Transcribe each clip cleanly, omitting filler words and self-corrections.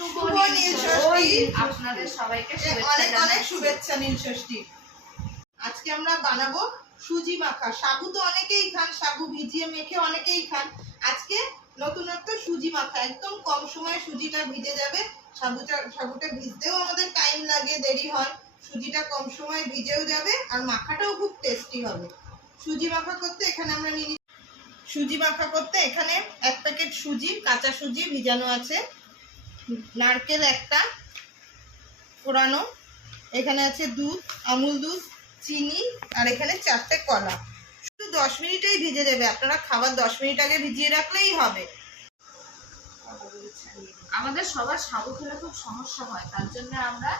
শুভ নীলষষ্ঠী। আপনাদের সবাইকে অনেক অনেক শুভেচ্ছা নীলষষ্ঠী। আজকে আমরা বানাবো সুজি মাখা। সাবু তো অনেকেই খান, সাবু ভিজিয়ে মেখে অনেকেই খান। আজকে নতুনত্ব সুজি মাখা, একদম কম সময়ে সুজিটা ভিজে যাবে। সাবুটা ভিজতেও আমাদের টাইম লাগে, দেরি হয়। সুজিটা কম সময়ে ভিজেও যাবে আর মাখাটাও খুব টেস্টি হবে। সুজি মাখা করতে এখানে আমরা নিয়ে সুজি মাখা করতে এখানে 1 প্যাকেট সুজি, কাঁচা সুজি ভিজানো আছে, নারকেল একটা পোড়ানো, এখানে আছে দুধ, আমুল দুধ, চিনি, আর এখানে 4টে কলা। শুধু 10 মিনিটেই ভিজে যাবে। আপনারা খাবার 10 মিনিট আগে ভিজিয়ে রাখলেই হবে। আমাদের সবার সাবু খেলে খুব সমস্যা হয়, তার জন্য আমরা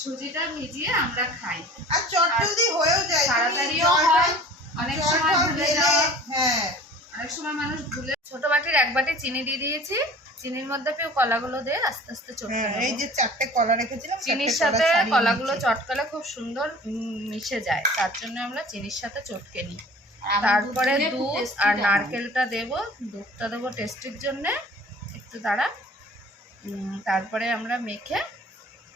সুজিটা ভিজিয়ে আমরা খাই। আর চটজলদি হয়েও যায়, তাড়াতাড়িও হয়। অনেক সময় ভুলে যাওয়া, অনেক সময় মানুষ ভুলে। ছোট বাটির 1 বাটি চিনি দিয়ে দিয়েছি। চিনির মধ্যে কলাগুলো দিয়ে আস্তে আস্তে চটকে নেব। এই যে 4টে কলা রেখেছিলাম, চিনির সাথে কলাগুলো চটকালে খুব সুন্দর মিশে যায়, তার জন্য আমরা চিনির সাথে চটকে নিই। তারপরে দুধ আর নারকেলটা দেব, দুধটা দেবো টেস্টির জন্য, একটু দাঁড়া। তারপরে আমরা মেখে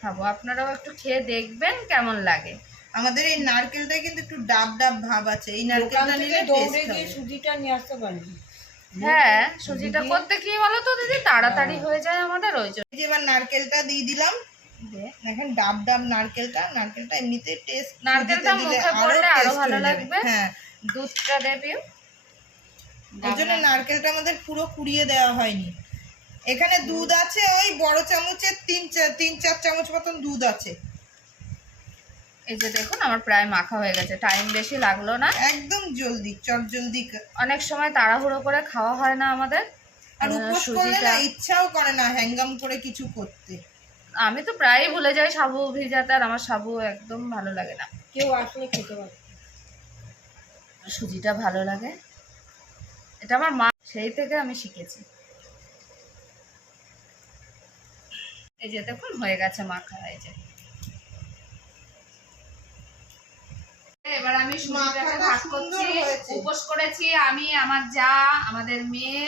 খাবো। আপনারাও একটু খেয়ে দেখবেন কেমন লাগে। আমাদের এই নারকেলটা কিন্তু একটু ডাব ডাব ভাব আছে, এই নারকেলটা নিলে টেস্ট হবে। সুজিটা নিয়ে আসতে পারি। হ্যাঁ, সুজিটা করতে কি বলো তো দিদি, তাড়াতাড়ি হয়ে যায় আমাদের, ওই জন্য। এবার নারকেলটা দিয়ে দিলাম। দেখেন ডাব ডাব নারকেলটা এমনিতে টেস্ট, নারকেলটা মুখে পড়লে আরো ভালো লাগবে। হ্যাঁ, দুধটা দেবে, ওই জন্য নারকেলটা আমাদের পুরো কুড়িয়ে দেওয়া হয়নি। এখানে দুধ আছে ওই বড় চামচের 3-4 চামচ মতন দুধ আছে। এই যে দেখুন আমার প্রায় মাখা হয়ে গেছে, টাইম বেশি লাগলো না, একদম জলদি, চটজলদি। অনেক সময় তাড়াহুড়ো করে খাওয়া হয় না আমাদের, আর উপোস করলে না ইচ্ছাও করে না হ্যাঙ্গাম করে কিছু করতে। আমি তো প্রায়ই ভুলে যাই সাবু ভিজাতে, আর আমার সাবু একদম ভালো লাগে না। কেউ আসলে খেতে পারে, সুজিটা ভালো লাগে, এটা আমার মা সেই থেকে আমি শিখেছি। এই যে দেখুন হয়ে গেছে মাখা। এই যে এবার আমি সুজিটাকে ভাগ করছি। উপোস করেছি আমি, আমার যা, আমাদের মেয়ে।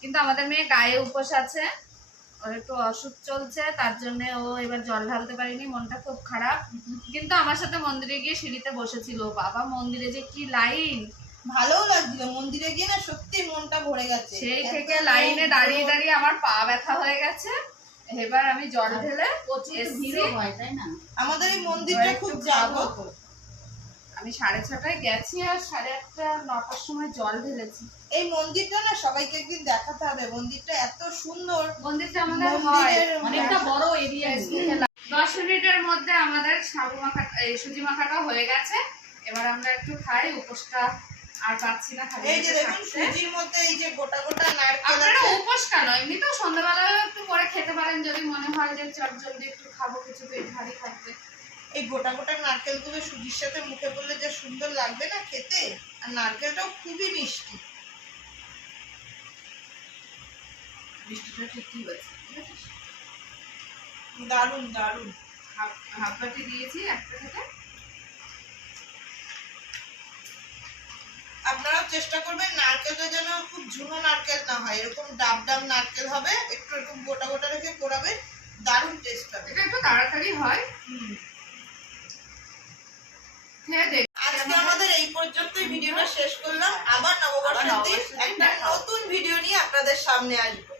কিন্তু আমাদের মেয়ে গায়ে উপোস আছে, ওর একটু অসুখ চলছে, তার জন্য ও এবার জল ঢালতে পারিনি, মনটা খুব খারাপ। কিন্তু আমার সাথে মন্দিরে গিয়ে সিঁড়িতে বসেছিল। বাবা, মন্দিরে যে কি লাইন! ভালোও লাগছিল মন্দিরে গিয়ে, না সত্যি মনটা ভরে গেছে। সেই থেকে লাইনে দাঁড়িয়ে দাঁড়িয়ে আমার পা ব্যথা হয়ে গেছে। এবার আমি জল ঢেলে তাই না? আমাদের এই মন্দিরটা খুব জাগ্রত। আমি 6:30টায় গেছি আর 8:30-9টার সময় জল ঢেলেছি। এই মন্দিরটা না সবাইকে একদিন দেখাতে হবে। মন্দিরটা এত সুন্দর। মন্দিরটা আমাদের হয় অনেকটা বড় এরিয়া। 10 মিনিটের মধ্যে আমাদের সাবু মাখা, এই সুজি মাখাটা হয়ে গেছে। এবার আমরা একটু খাই, উপোসটা আর পাচ্ছি না। এই যে দেখুন সুজির মধ্যে এই যে গোটা গোটা নারকেল আছে। আপনারা উপোস কেন, এমনিতেও সন্ধ্যাবেলায় একটু করে খেতে পারেন যদি মনে হয় যে চটজলদি একটু খাবো, কিছু পেট ভারী থাকবে। এই গোটা গোটা নারকেলগুলো সুজির সাথে মুখে পড়লে যে সুন্দর লাগবে না খেতে। আর নারকেলটাও খুবই মিষ্টি। মিষ্টিটা ঠিকই হয়েছে, দারুণ দারুণ। হাফ বাটি দিয়েছি একটা থেকে। আপনারাও চেষ্টা করবেন নারকেলটা যেন খুব ঝুনো নারকেল না হয়, এরকম ডাব ডাব নারকেল হবে, একটু এরকম গোটা গোটা রেখে পোড়াবেন, দারুণ টেস্ট হবে। এটা একটু তাড়াতাড়ি হয়। আজকে আমাদের এই পর্যন্তই ভিডিওটা শেষ করলাম। আবার নববর্ষের দিন একটা নতুন ভিডিও নিয়ে আপনাদের সামনে আসবো।